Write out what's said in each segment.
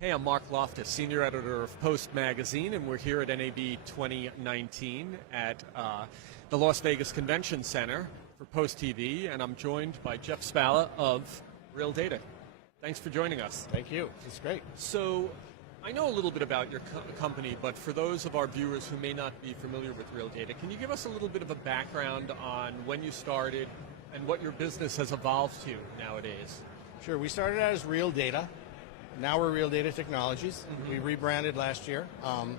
Hey, I'm Marc Loftus, Senior Editor of Post Magazine, and we're here at NAB 2019 at the Las Vegas Convention Center for Post TV, and I'm joined by Jeff Spalla of Reeldata. Thanks for joining us. Thank you. It's great. So, I know a little bit about your company, but for those of our viewers who may not be familiar with Reeldata, can you give us a little bit of a background on when you started and what your business has evolved to nowadays? Sure. We started out as Reeldata. Now we're Reeldata Technologies. Mm-hmm. We rebranded last year.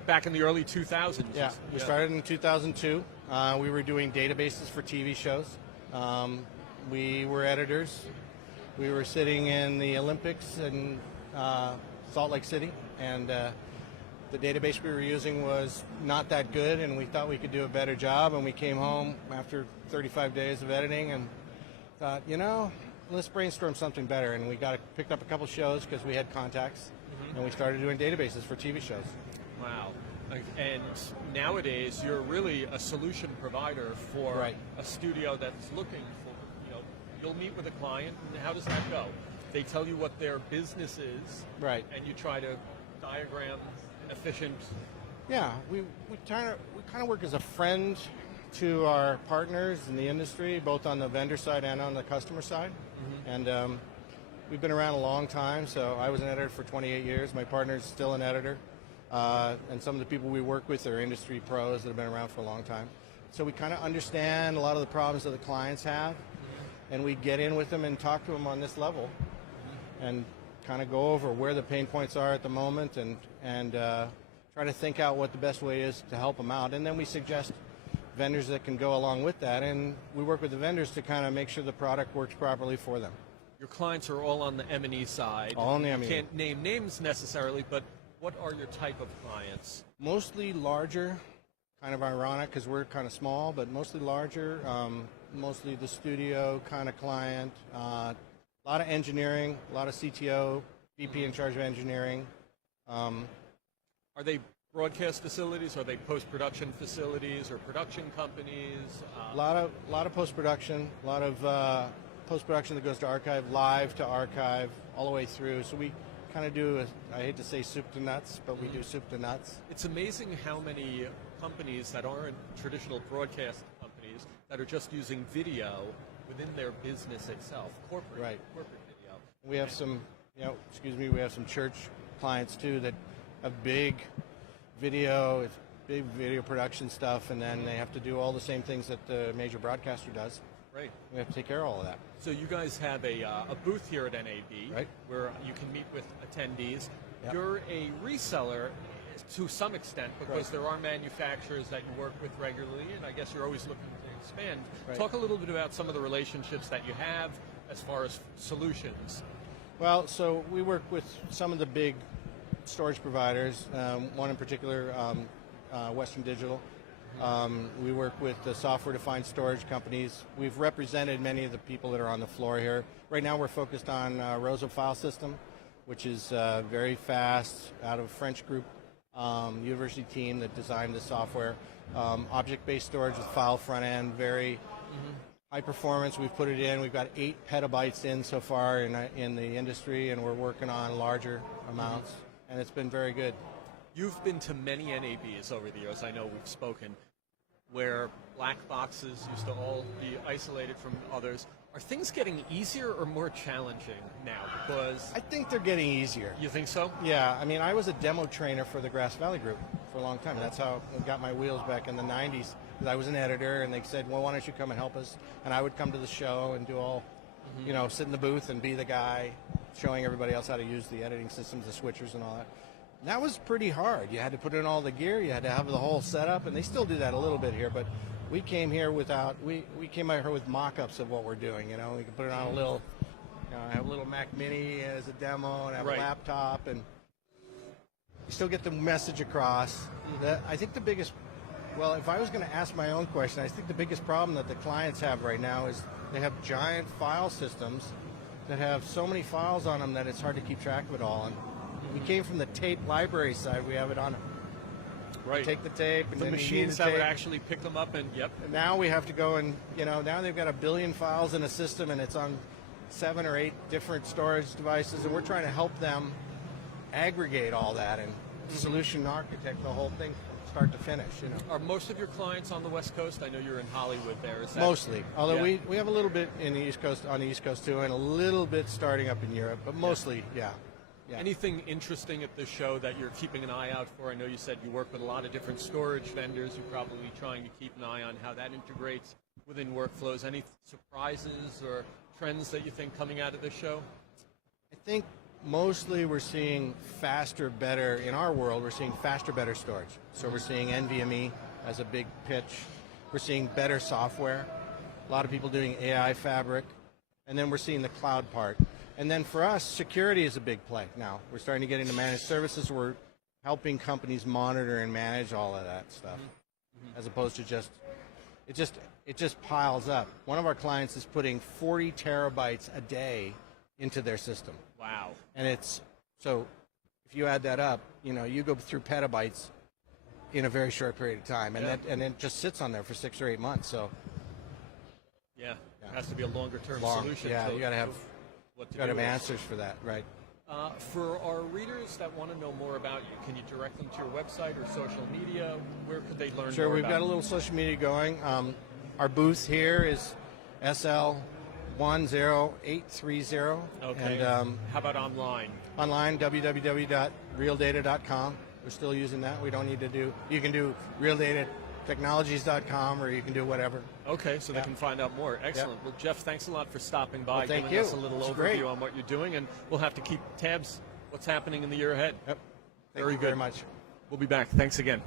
Back in the early 2000s. Yeah, we started in 2002. We were doing databases for TV shows. We were editors. We were sitting in the Olympics in Salt Lake City, and the database we were using was not that good, and we thought we could do a better job, and we came home after 35 days of editing and thought, let's brainstorm something better, and we picked up a couple shows because we had contacts, and we started doing databases for TV shows. Wow. And nowadays, you're really a solution provider for a studio that's looking for, you'll meet with a client, and how does that go? They tell you what their business is, and you try to diagram efficient. Yeah, we kind of work as a friend to our partners in the industry, both on the vendor side and on the customer side. And we've been around a long time, so I was an editor for 28 years. My partner's still an editor. And some of the people we work with are industry pros that have been around for a long time. So we kind of understand a lot of the problems that the clients have, and we get in with them and talk to them on this level and kind of go over where the pain points are at the moment and try to think out what the best way is to help them out. And then we suggest vendors that can go along with that, and we work with the vendors to kind of make sure the product works properly for them. Your clients are all on the M&E side. All on the M&E. You can't name names necessarily, but what are your type of clients? Mostly larger, kind of ironic because we're kind of small, but mostly larger, mostly the studio kind of client, a lot of engineering, a lot of CTO, VP in charge of engineering. Are they broadcast facilities? Are they post-production facilities or production companies? A lot of post-production, a lot of post-production that goes to archive, live to archive, all the way through. So we kind of do, I hate to say soup to nuts, but we do soup to nuts. It's amazing how many companies that aren't traditional broadcast companies that are just using video within their business itself, corporate video. We have some, we have some church clients too that have big video production stuff, and then they have to do all the same things that the major broadcaster does. Right. We have to take care of all of that. So you guys have a booth here at NAB, where you can meet with attendees. Yep. You're a reseller to some extent because there are manufacturers that you work with regularly, and I guess you're always looking to expand. Talk a little bit about some of the relationships that you have as far as solutions. Well, so we work with some of the big storage providers, one in particular, Western Digital. We work with the software-defined storage companies. We've represented many of the people that are on the floor here. Right now we're focused on Rosa File System, which is very fast, out of a French group, university team that designed the software. Object-based storage with file front end, very high performance. We've put it in. We've got 8 petabytes in so far in the industry, and we're working on larger amounts. And it's been very good. You've been to many NABs over the years, I know we've spoken, where black boxes used to all be isolated from others. Are things getting easier or more challenging now? Because I think they're getting easier. You think so? Yeah, I mean, I was a demo trainer for the Grass Valley Group for a long time. That's how I got my wheels back in the 90s. Because I was an editor, and they said, well, why don't you come and help us? And I would come to the show and do all, sit in the booth and be the guy showing everybody else how to use the editing systems, the switchers and all that. And that was pretty hard. You had to put in all the gear, you had to have the whole setup, and they still do that a little bit here, but we came here without, we came out here with mock-ups of what we're doing, we could put it on a little, have a little Mac Mini as a demo and have a laptop, and you still get the message across. I think the biggest, if I was going to ask my own question, I think the biggest problem that the clients have right now is they have giant file systems that have so many files on them that it's hard to keep track of it all. And we came from the tape library side. We have it on. Take the tape. And the then machines that would actually pick them up and, And now we have to go and, now they've got 1 billion files in a system, and it's on 7 or 8 different storage devices, and we're trying to help them aggregate all that and solution architect the whole thing from start to finish. Are most of your clients on the West Coast? I know you're in Hollywood there. Is that Mostly, although Yeah. we have a little bit in the East Coast, on the East Coast too, and a little bit starting up in Europe, but mostly, yeah. Anything interesting at this show that you're keeping an eye out for? I know you said you work with a lot of different storage vendors. You're probably trying to keep an eye on how that integrates within workflows. Any surprises or trends that you think coming out of this show? I think mostly we're seeing faster, better, in our world, we're seeing faster, better storage. So we're seeing NVMe as a big pitch. We're seeing better software. A lot of people doing AI fabric. And then we're seeing the cloud part. And then for us, security is a big play now. We're starting to get into managed services. We're helping companies monitor and manage all of that stuff, as opposed to it just piles up. One of our clients is putting 40 terabytes a day into their system. Wow. And so if you add that up, you go through petabytes in a very short period of time, and it just sits on there for 6 or 8 months. So yeah, it has to be a longer-term solution. Yeah, you got to have with. answers for that, right? For our readers that want to know more about you, can you direct them to your website or social media? Where could they learn Sure, more we've about got a little social media going. Our booth here is SL10830. Okay. And how about online? online, www.reeldata.com. We're still using that. We don't need to you can do reeldatatechnologies.com, or you can do whatever. Okay, so they can find out more. Excellent. Well, Jeff, thanks a lot for stopping by, thank giving you. us a little It's overview great. on what you're doing, and we'll have to keep tabs what's happening in the year ahead. Yep. Thank Very you very good. much. We'll be back. Thanks again.